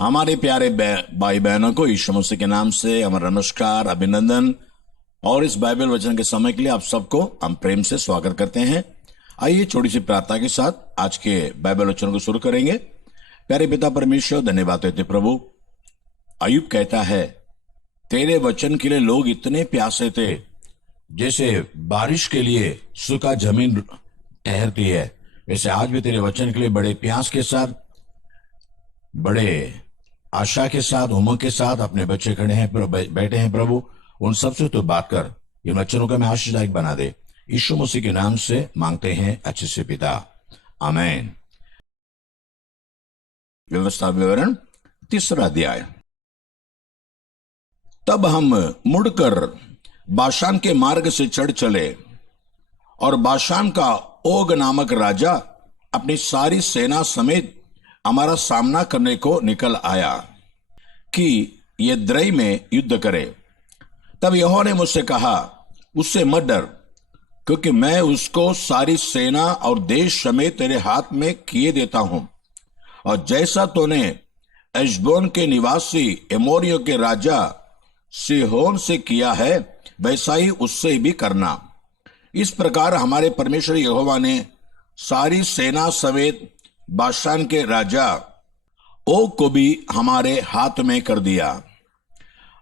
हमारे प्यारे भाई बहनों को यीशु मसीह के नाम से हमारा नमस्कार, अभिनंदन। और इस बाइबल वचन के समय के लिए आप सबको हम प्रेम से स्वागत करते हैं। आइए छोटी सी प्रार्थना के साथ आज के बाइबल वचन को शुरू करेंगे। प्यारे पिता परमेश्वर, धन्यवाद देते प्रभु। अय्यूब कहता है, तेरे वचन के लिए लोग इतने प्यासे थे जैसे बारिश के लिए सूखा जमीन ठहरती है, वैसे आज भी तेरे वचन के लिए बड़े प्यास के साथ, बड़े आशा के साथ, उमंग के साथ अपने बच्चे खड़े हैं, बैठे हैं प्रभु। उन सबसे तो बात कर, इन वचनों का मैं आशीर्वाद बना दे। यीशु मसीह के नाम से मांगते हैं अच्छे से पिता, आमीन। व्यवस्था विवरण 3 अध्याय। तब हम मुड़कर बाशान के मार्ग से चढ़ चले, और बाशान का ओग नामक राजा अपनी सारी सेना समेत हमारा सामना करने को निकल आया कि ये द्रई में युद्ध करे। तब यहोवा ने मुझसे कहा, उससे मत डर, क्योंकि मैं उसको सारी सेना और देश समेत तेरे हाथ में किए देता हूं। और जैसा तूने एशबोन के निवासी एमोरियों के राजा सीहोन से किया है, वैसा ही उससे भी करना। इस प्रकार हमारे परमेश्वर यहोवा ने सारी सेना समेत बाशान के राजा ओग को भी हमारे हाथ में कर दिया,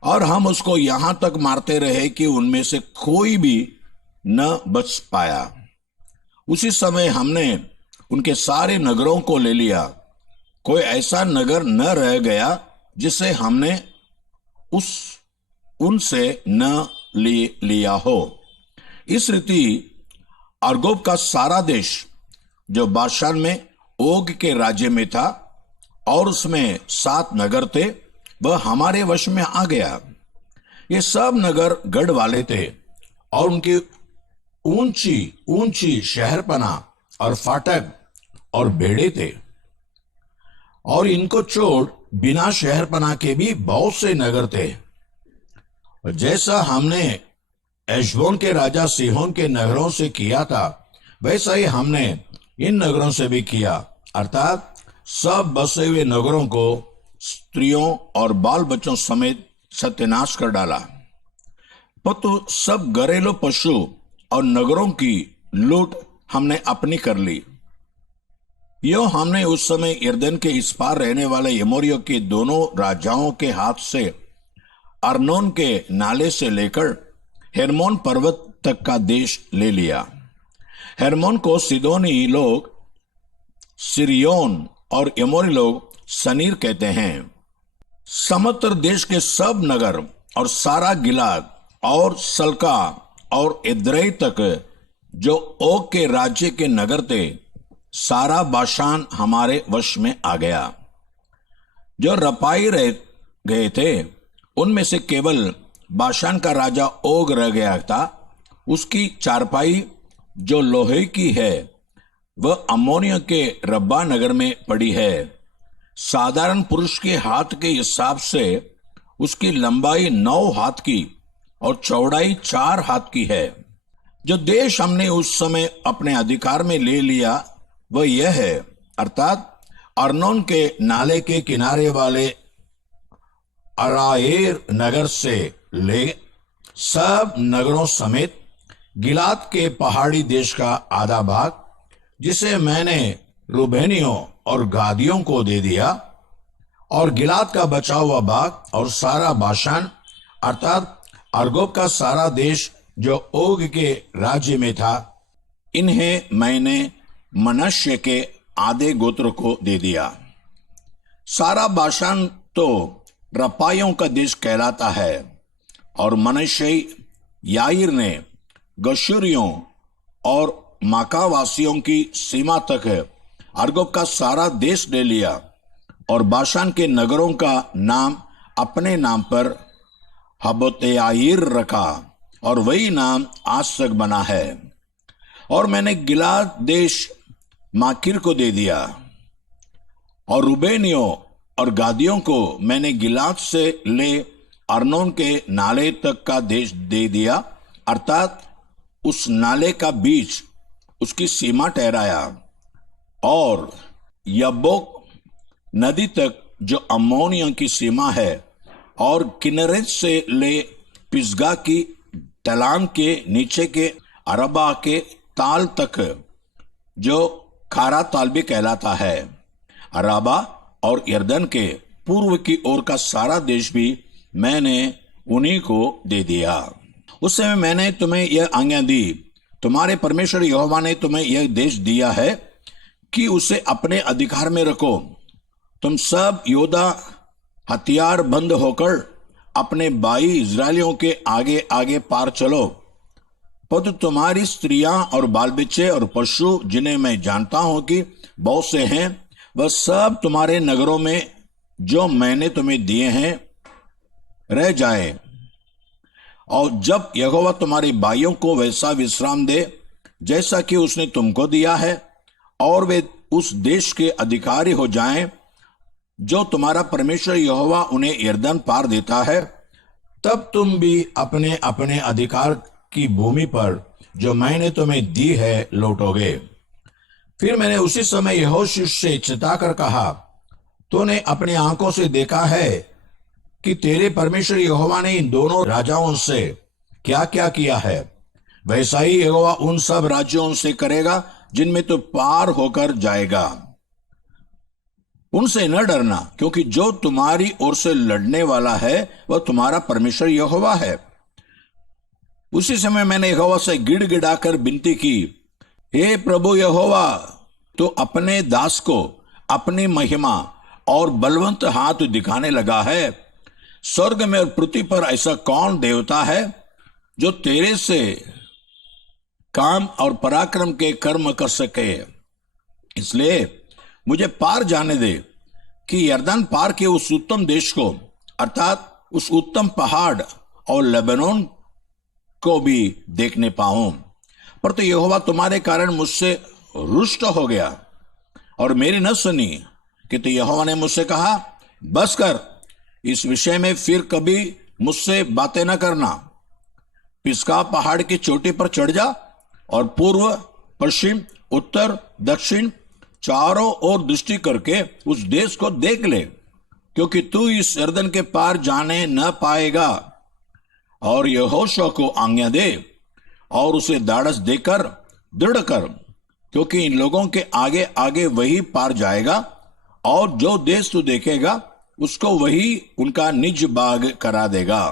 और हम उसको यहां तक मारते रहे कि उनमें से कोई भी न बच पाया। उसी समय हमने उनके सारे नगरों को ले लिया, कोई ऐसा नगर न रह गया जिसे हमने उनसे न लिया हो। इस रीति अर्गोब का सारा देश जो बाशान में ओग के राज्य में था, और उसमें 7 नगर थे, वह हमारे वश में आ गया। ये सब नगर गढ़ वाले थे, और उनकी ऊंची ऊंची शहरपना और फाटक और बेड़े थे। और इनको छोड़ बिना शहरपना के भी बहुत से नगर थे। और जैसा हमने एशबोन के राजा सीहोन के नगरों से किया था, वैसा ही हमने इन नगरों से भी किया, अर्थात सब बसे हुए नगरों को स्त्रियों और बाल बच्चों समेत सत्यानाश कर डाला। परंतु सब घरेलू पशु और नगरों की लूट हमने अपनी कर ली। यो हमने उस समय यरदन के इस पार रहने वाले एमोरियों के दोनों राजाओं के हाथ से अर्नोन के नाले से लेकर हेर्मोन पर्वत तक का देश ले लिया। हेर्मोन को सिदोनी लोग सिरियोन और एमोरी लोग सनीर कहते हैं। समुद्र देश के सब नगर और सारा गिलाद और सल्का और एद्रेई तक जो ओग के राज्य के नगर थे, सारा बाशान हमारे वश में आ गया। जो रपाई रह गए थे, उनमें से केवल बाशान का राजा ओग रह गया था। उसकी चारपाई जो लोहे की है, वह अम्मोनियों के रब्बा नगर में पड़ी है। साधारण पुरुष के हाथ के हिसाब से उसकी लंबाई 9 हाथ की और चौड़ाई 4 हाथ की है। जो देश हमने उस समय अपने अधिकार में ले लिया, वह यह है, अर्थात अर्नोन के नाले के किनारे वाले अराएर नगर से ले सब नगरों समेत गिलाद के पहाड़ी देश का आधा भाग, जिसे मैंने रूबेनियों और गादियों को दे दिया, और गिलाद का बचा हुआ भाग और सारा बाशान, अर्थात अर्गोब का सारा देश जो ओग के राज्य में था, इन्हें मैंने मनश्शे के आधे गोत्र को दे दिया। सारा बाशान तो रपाइयों का देश कहलाता है, और मनश्शे याईर ने गशूरियों और माकावासियों की सीमा तक अर्गोब का सारा देश ले लिया, और बाशान के नगरों का नाम अपने नाम पर हबोत्याईर रखा, और वही नाम आज तक बना है। और मैंने गिलाद देश माकिर को दे दिया, और रूबेनियों और गादियों को मैंने गिलाद से ले अर्नोन के नाले तक का देश दे दिया, अर्थात उस नाले का बीच उसकी सीमा ठहराया, और यब्बोक नदी तक जो अम्मोनिया की सीमा है, और किन्नरेत से ले पिसगा की ढलान के नीचे के अरबा के ताल तक, जो खारा ताल भी कहलाता है। अराबा और यरदन के पूर्व की ओर का सारा देश भी मैंने उन्हीं को दे दिया। उस समय मैंने तुम्हें यह आज्ञा दी, तुम्हारे परमेश्वर यहोवा ने तुम्हें यह देश दिया है कि उसे अपने अधिकार में रखो। तुम सब योद्धा हथियार बंद होकर अपने भाई इजरायलियों के आगे आगे पार चलो। परंतु तुम्हारी स्त्रियां और बाल बच्चे और पशु, जिन्हें मैं जानता हूं कि बहुत से हैं, वह सब तुम्हारे नगरों में जो मैंने तुम्हें दिए हैं रह जाए। और जब यहोवा तुम्हारे भाइयों को वैसा विश्राम दे जैसा कि उसने तुमको दिया है, और वे उस देश के अधिकारी हो जाएं जो तुम्हारा परमेश्वर यहोवा उन्हें यरदन पार देता है, तब तुम भी अपने अपने अधिकार की भूमि पर जो मैंने तुम्हें दी है लौटोगे। फिर मैंने उसी समय यहोशू से चिताकर कहा, तूने अपनी आंखों से देखा है कि तेरे परमेश्वर यहोवा ने इन दोनों राजाओं से क्या क्या किया है, वैसा ही यहोवा उन सब राज्यों से करेगा जिनमें तू पार होकर जाएगा। उनसे न डरना, क्योंकि जो तुम्हारी ओर से लड़ने वाला है वह तुम्हारा परमेश्वर यहोवा है। उसी समय मैंने यहोवा से गिड़गिड़ाकर विनती की, हे प्रभु यहोवा, तो अपने दास को अपनी महिमा और बलवंत हाथ दिखाने लगा है। स्वर्ग में और पृथ्वी पर ऐसा कौन देवता है जो तेरे से काम और पराक्रम के कर्म कर सके। इसलिए मुझे पार जाने दे कि यरदन पार के उस उत्तम देश को, अर्थात उस उत्तम पहाड़ और लेबनोन को भी देखने पाऊं। पर तो यहोवा तुम्हारे कारण मुझसे रुष्ट हो गया और मेरी न सुनी। कि तो यहोवा ने मुझसे कहा, बस कर, इस विषय में फिर कभी मुझसे बातें न करना। पिसगा पहाड़ की चोटी पर चढ़ जा और पूर्व, पश्चिम, उत्तर, दक्षिण चारों ओर दृष्टि करके उस देश को देख ले, क्योंकि तू इस यरदन के पार जाने न पाएगा। और यहोशू को आज्ञा दे और उसे धाड़स देकर दृढ़ कर, क्योंकि इन लोगों के आगे आगे वही पार जाएगा, और जो देश तू देखेगा उसको वही उनका निज बाग करा देगा।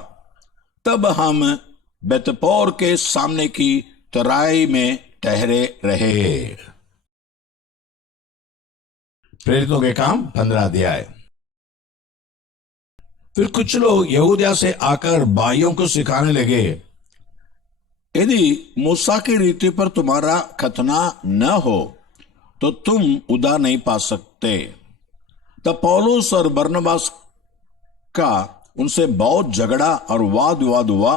तब हम बेतपोर के सामने की तराई में ठहरे रहे। प्रेरितों के काम 15 अध्याय। फिर कुछ लोग यहूदिया से आकर भाइयों को सिखाने लगे, यदि मूसा की रीति पर तुम्हारा खतना न हो तो तुम उद्धार नहीं पा सकते। तब पौलुस और बरनबास का उनसे बहुत झगड़ा और वाद विवाद हुआ,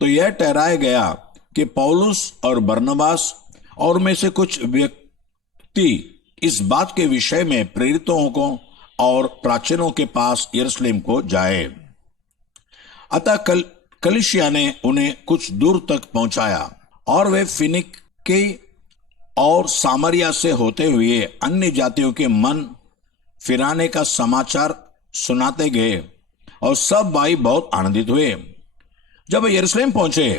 तो यह ठहराया गया कि पौलुस और बरनबास और में से कुछ व्यक्ति इस बात के विषय में प्रेरितों को और प्राचीनों के पास यरूशलेम को जाए। अतः कलीसिया ने उन्हें कुछ दूर तक पहुंचाया, और वे फिनिके और सामरिया से होते हुए अन्य जातियों के मन फिराने का समाचार सुनाते गए, और सब भाई बहुत आनंदित हुए। जब यरूशलेम पहुंचे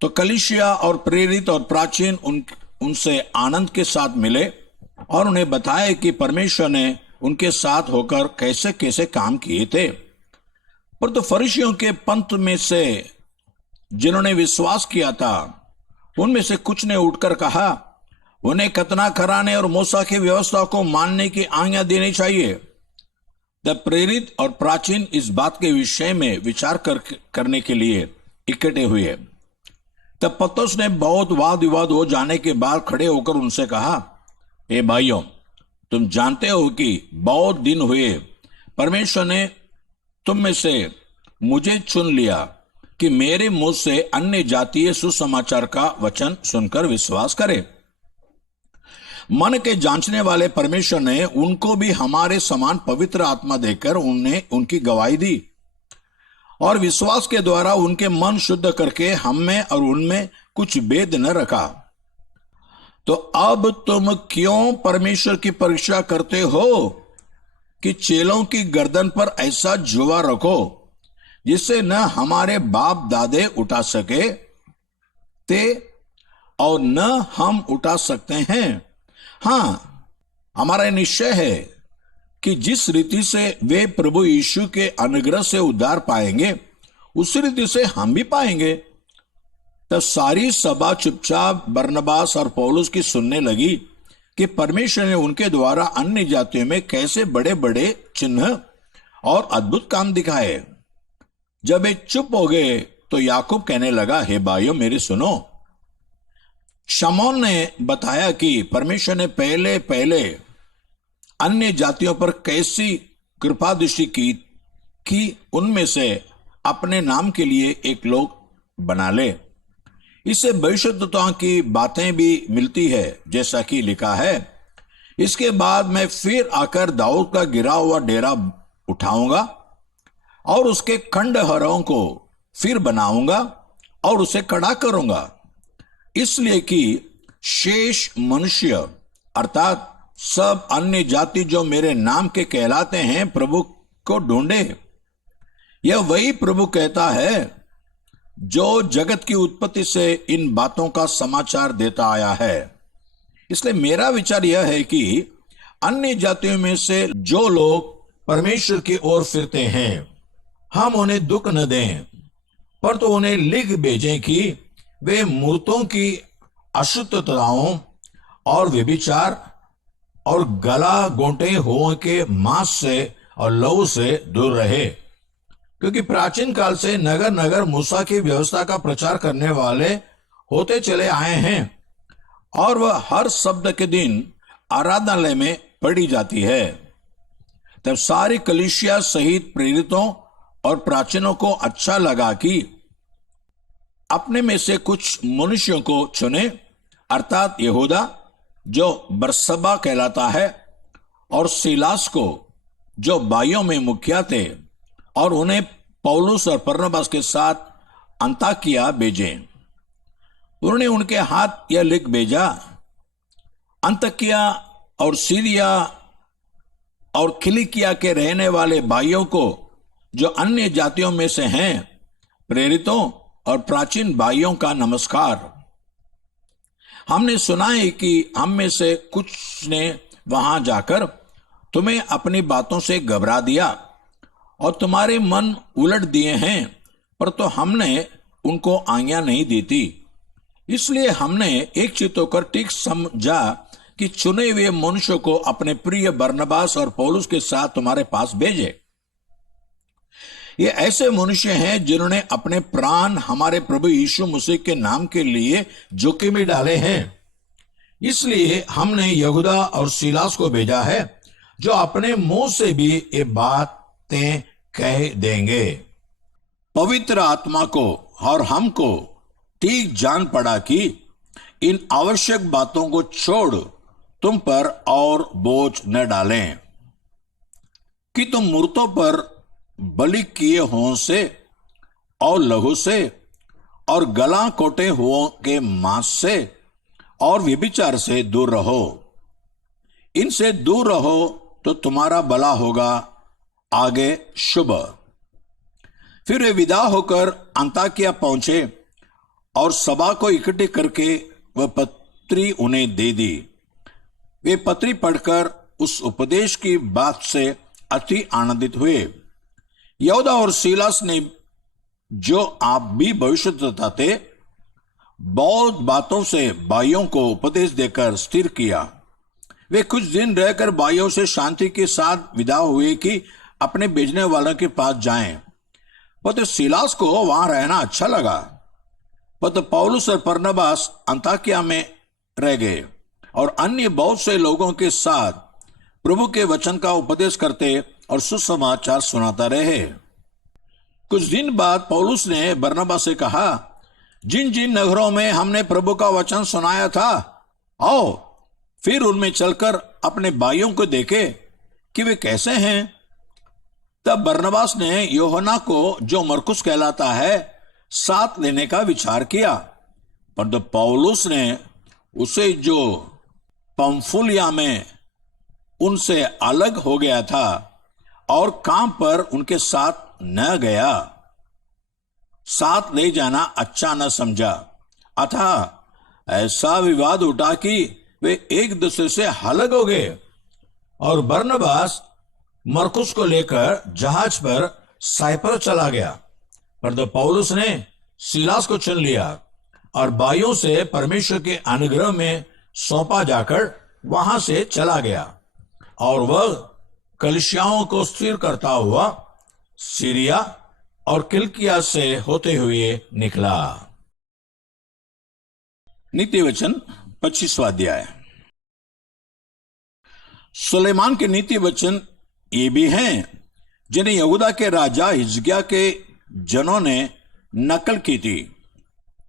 तो कलीसिया और प्रेरित और प्राचीन उनसे आनंद के साथ मिले और उन्हें बताया कि परमेश्वर ने उनके साथ होकर कैसे कैसे काम किए थे। पर तो फरीसियों के पंथ में से जिन्होंने विश्वास किया था, उनमें से कुछ ने उठकर कहा, उन्हें खतना कराने और मूसा की व्यवस्था को मानने की आज्ञा देनी चाहिए। तब प्रेरित और प्राचीन इस बात के विषय में विचार करने के लिए इकट्ठे हुए। तब पतरस ने बहुत वाद विवाद हो जाने के बाद खड़े होकर उनसे कहा, हे भाइयों, तुम जानते हो कि बहुत दिन हुए परमेश्वर ने तुम में से मुझे चुन लिया कि मेरे मुंह से अन्य जातीय सुसमाचार का वचन सुनकर विश्वास करे। मन के जांचने वाले परमेश्वर ने उनको भी हमारे समान पवित्र आत्मा देकर उन्हें उनकी गवाही दी, और विश्वास के द्वारा उनके मन शुद्ध करके हम में और उनमें कुछ भेद न रखा। तो अब तुम क्यों परमेश्वर की परीक्षा करते हो कि चेलों की गर्दन पर ऐसा जुआ रखो जिससे न हमारे बाप दादे उठा सके थे और न हम उठा सकते हैं। हाँ, हमारा निश्चय है कि जिस रीति से वे प्रभु यीशु के अनुग्रह से उद्धार पाएंगे उसी रीति से हम भी पाएंगे। तब सारी सभा चुपचाप बरनबास और पौलुस की सुनने लगी कि परमेश्वर ने उनके द्वारा अन्य जातियों में कैसे बड़े बड़े चिन्ह और अद्भुत काम दिखाए। जब वे चुप हो गए तो याकूब कहने लगा, हे भाइयों मेरी सुनो। शमौन ने बताया कि परमेश्वर ने पहले पहले अन्य जातियों पर कैसी कृपा दृष्टि की कि उनमें से अपने नाम के लिए एक लोग बना ले। इससे भविष्यद्वक्ताओं की बातें भी मिलती है, जैसा कि लिखा है, इसके बाद मैं फिर आकर दाऊद का गिरा हुआ डेरा उठाऊंगा और उसके खंडहरों को फिर बनाऊंगा और उसे खड़ा करूंगा, इसलिए कि शेष मनुष्य अर्थात सब अन्य जाति जो मेरे नाम के कहलाते हैं प्रभु को ढूंढे। यह वही प्रभु कहता है जो जगत की उत्पत्ति से इन बातों का समाचार देता आया है। इसलिए मेरा विचार यह है कि अन्य जातियों में से जो लोग परमेश्वर की ओर फिरते हैं, हम उन्हें दुख न दें, पर तो उन्हें लिख भेजें कि वे मूर्तों की अशुद्धताओं और व्यभिचार और गला गोंटे हुओं के मांस से और लहू से दूर रहे, क्योंकि प्राचीन काल से नगर नगर मूसा की व्यवस्था का प्रचार करने वाले होते चले आए हैं और वह हर शब्द के दिन आराधनालय में पढ़ी जाती है। तब सारी कलीसिया सहित प्रेरितों और प्राचीनों को अच्छा लगा कि अपने में से कुछ मनुष्यों को चुने, अर्थात यहूदा जो बरसब्बा कहलाता है और सीलास को जो भाइयों में मुखिया थे, और उन्हें पौलुस और बरनबास के साथ अंताकिया भेजे। उन्होंने उनके हाथ यह लिख भेजा, अंताकिया और सीरिया और किलिकिया के रहने वाले भाइयों को जो अन्य जातियों में से हैं, प्रेरितों और प्राचीन भाइयों का नमस्कार। हमने सुना है कि हम में से कुछ ने वहां जाकर तुम्हें अपनी बातों से घबरा दिया और तुम्हारे मन उलट दिए हैं, पर तो हमने उनको आज्ञा नहीं दी थी। इसलिए हमने एक चित्त होकर ठीक समझा कि चुने हुए मनुष्यों को अपने प्रिय बरनबास और पौलुस के साथ तुम्हारे पास भेजे। ये ऐसे मनुष्य हैं जिन्होंने अपने प्राण हमारे प्रभु यीशु मसीह के नाम के लिए जोखिम में डाले हैं। इसलिए हमने यहूदा और सीलास को भेजा है, जो अपने मुंह से भी ये बातें कह देंगे। पवित्र आत्मा को और हमको ठीक जान पड़ा कि इन आवश्यक बातों को छोड़ तुम पर और बोझ न डालें कि तुम मूर्तों पर बलि किए हों से और लहू से और गला कोटे हुओं के मांस से और व्यभिचार से दूर रहो। इनसे दूर रहो तो तुम्हारा भला होगा, आगे शुभ। फिर वे विदा होकर अंताकिया पहुंचे और सभा को इकट्ठी करके वह पत्री उन्हें दे दी। वे पत्री पढ़कर उस उपदेश की बात से अति आनंदित हुए। यहूदा और सीलास ने, जो आप भी भविष्यद्वक्ता थे, बहुत बातों से भाइयों को उपदेश देकर स्थिर किया। वे कुछ दिन रहकर भाइयों से शांति के साथ विदा हुए कि अपने भेजने वालों के पास जाएं। पर तो सीलास को वहां रहना अच्छा लगा। पर तो पौलुस और बरनबास अंताकिया में रह गए और अन्य बहुत से लोगों के साथ प्रभु के वचन का उपदेश करते और सुसमाचार सुनाता रहे। कुछ दिन बाद पौलुस ने बरनबास से कहा, जिन जिन नगरों में हमने प्रभु का वचन सुनाया था, आओ फिर उनमें चलकर अपने भाइयों को देखे कि वे कैसे हैं। तब बरनबास ने यूहन्ना को, जो मरकुस कहलाता है, साथ लेने का विचार किया। परंतु पौलुस ने उसे, जो पंफुलिया में उनसे अलग हो गया था, और काम पर उनके साथ न गया, साथ ले जाना अच्छा न समझा, अतः ऐसा विवाद उठा कि वे एक दूसरे से अलग हो गए और बरनबास मरकुस को लेकर जहाज पर साइप्रस चला गया, परंतु पौलुस ने सीलास को चुन लिया और भाइयों से परमेश्वर के अनुग्रह में सौंपा जाकर वहां से चला गया और वह कलीसियाओं को स्थिर करता हुआ सीरिया और किलिकिया से होते हुए निकला। नीति वचन 25वां अध्याय। सुलेमान के नीति वचन ये भी हैं जिन्हें यहूदा के राजा हिजकिय्याह के जनों ने नकल की थी।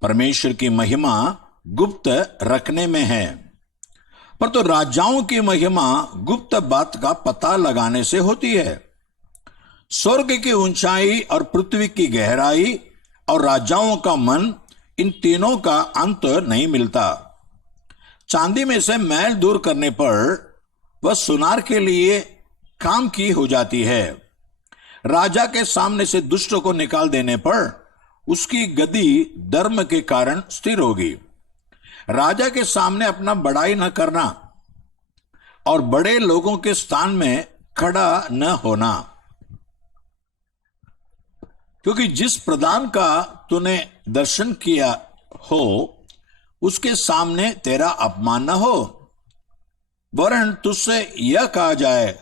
परमेश्वर की महिमा गुप्त रखने में है, पर तो राजाओं की महिमा गुप्त बात का पता लगाने से होती है। स्वर्ग की ऊंचाई और पृथ्वी की गहराई और राजाओं का मन, इन तीनों का अंत नहीं मिलता। चांदी में से मैल दूर करने पर वह सुनार के लिए काम की हो जाती है। राजा के सामने से दुष्ट को निकाल देने पर उसकी गद्दी धर्म के कारण स्थिर होगी। राजा के सामने अपना बड़ाई न करना और बड़े लोगों के स्थान में खड़ा न होना, क्योंकि जिस प्रधान का तूने दर्शन किया हो उसके सामने तेरा अपमान न हो, वरन तुझसे यह कहा जाए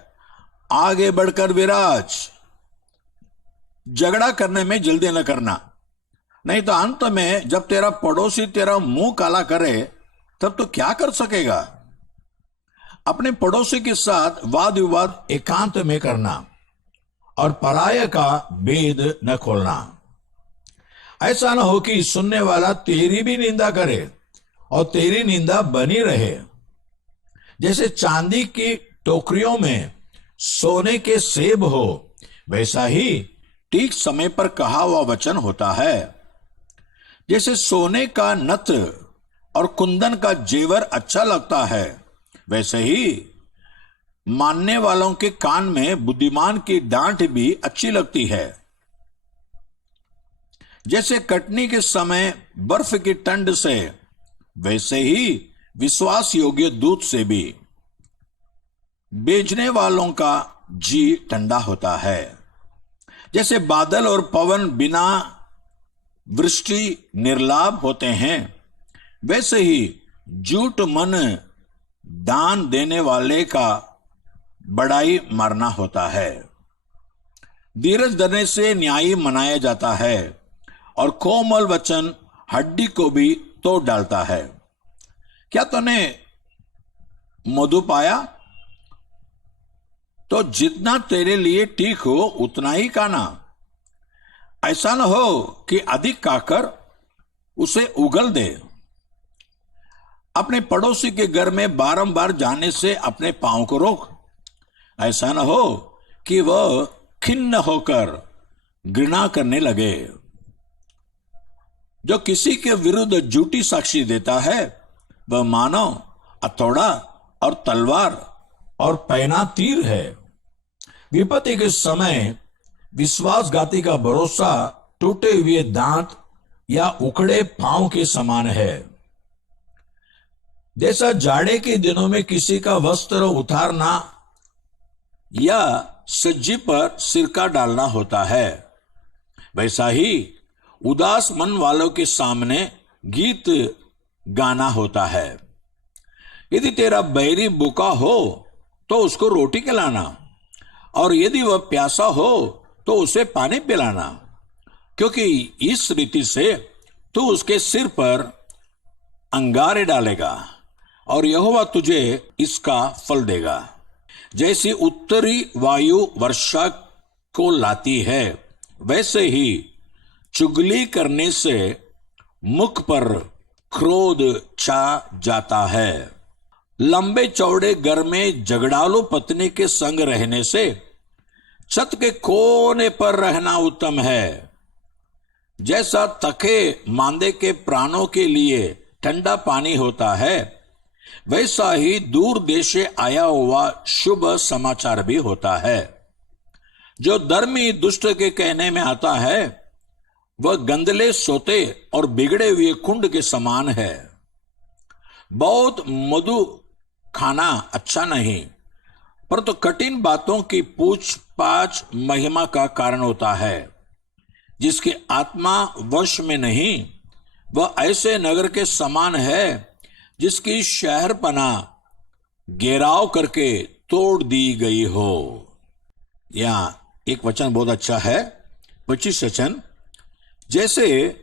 आगे बढ़कर विराज। झगड़ा करने में जल्दी न करना, नहीं तो अंत में जब तेरा पड़ोसी तेरा मुंह काला करे तब तो क्या कर सकेगा। अपने पड़ोसी के साथ वाद विवाद एकांत में करना और पराये का भेद न खोलना। ऐसा न हो कि सुनने वाला तेरी भी निंदा करे और तेरी निंदा बनी रहे। जैसे चांदी की टोकरियों में सोने के सेब हो, वैसा ही ठीक समय पर कहा हुआ वचन होता है। जैसे सोने का नत्र और कुंदन का जेवर अच्छा लगता है, वैसे ही मानने वालों के कान में बुद्धिमान की डांट भी अच्छी लगती है। जैसे कटनी के समय बर्फ की ठंड से, वैसे ही विश्वास योग्य दूध से भी बेचने वालों का जी ठंडा होता है। जैसे बादल और पवन बिना वृष्टि निर्लाभ होते हैं, वैसे ही झूठ मन दान देने वाले का बड़ाई मारना होता है। धीरज धरने से न्याय मनाया जाता है और कोमल वचन हड्डी को भी तोड़ डालता है। क्या तूने मधु पाया तो जितना तेरे लिए ठीक हो उतना ही खाना। ऐसा न हो कि अधिक खाकर उसे उगल दे। अपने पड़ोसी के घर में बारंबार जाने से अपने पांव को रोक। ऐसा न हो कि वह खिन्न होकर घृणा करने लगे। जो किसी के विरुद्ध झूठी साक्षी देता है, वह मानो हथौड़ा और तलवार और पैना तीर है। विपत्ति के समय विश्वासघाती का भरोसा टूटे हुए दांत या उखड़े पांव के समान है। जैसा जाड़े के दिनों में किसी का वस्त्र उतारना या सज्जी पर सिरका डालना होता है, वैसा ही उदास मन वालों के सामने गीत गाना होता है। यदि तेरा बैरी भूखा हो तो उसको रोटी खिलाना, और यदि वह प्यासा हो तो उसे पानी पिलाना, क्योंकि इस रीति से तू उसके सिर पर अंगारे डालेगा और यहोवा तुझे इसका फल देगा। जैसी उत्तरी वायु वर्षा को लाती है, वैसे ही चुगली करने से मुख पर क्रोध छा जाता है। लंबे चौड़े घर में झगड़ालू पत्नी के संग रहने से छत के कोने पर रहना उत्तम है। जैसा थके मांदे के प्राणों के लिए ठंडा पानी होता है, वैसा ही दूर देश से आया हुआ शुभ समाचार भी होता है। जो धर्मी दुष्ट के कहने में आता है वह गंदले सोते और बिगड़े हुए कुंड के समान है। बहुत मधु खाना अच्छा नहीं, परंतु कठिन बातों की पूछ-पाछ महिमा का कारण होता है। जिसकी आत्मा वश में नहीं, वह ऐसे नगर के समान है जिसकी शहरपना घेराव करके तोड़ दी गई हो। यहां एक वचन बहुत अच्छा है, 25 वचन। जैसे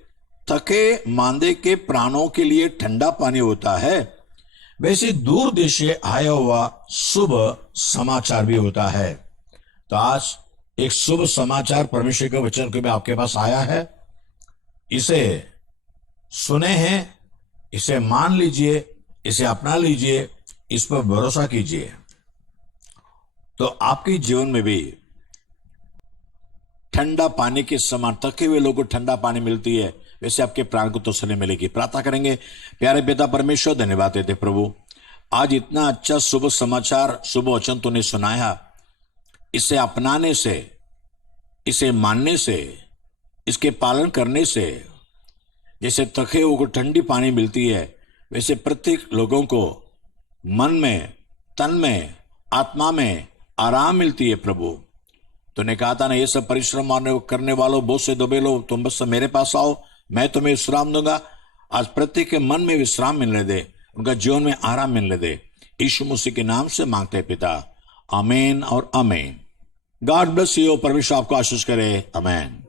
थके मांदे के प्राणों के लिए ठंडा पानी होता है, वैसे दूर देश से आया हुआ शुभ समाचार भी होता है। तो आज एक शुभ समाचार परमेश्वर के वचन के में आपके पास आया है। इसे सुने हैं, इसे मान लीजिए, इसे अपना लीजिए, इस पर भरोसा कीजिए, तो आपके जीवन में भी ठंडा पानी के समान, थके हुए लोगों को ठंडा पानी मिलती है, वैसे आपके प्राण को तसल्ली मिलेगी। प्रार्थना करेंगे। प्यारे पिता परमेश्वर, धन्यवाद देते प्रभु, आज इतना अच्छा शुभ समाचार, शुभ वचन तूने सुनाया। इसे अपनाने से, इसे मानने से, इसके पालन करने से जैसे थके हुए को ठंडी पानी मिलती है, वैसे प्रत्येक लोगों को मन में, तन में, आत्मा में आराम मिलती है। प्रभु तूने कहा था ना, ये सब परिश्रम करने वालों, बोझ से दबे लो, तुम बस मेरे पास आओ, मैं तुम्हें विश्राम दूंगा। आज प्रत्येक के मन में विश्राम मिलने दे, उनका जीवन में आराम मिलने दे। यीशु मसीह के नाम से मांगते पिता, आमीन और आमीन। God bless you. परमेश्वर आपको आशीष करे। आमीन।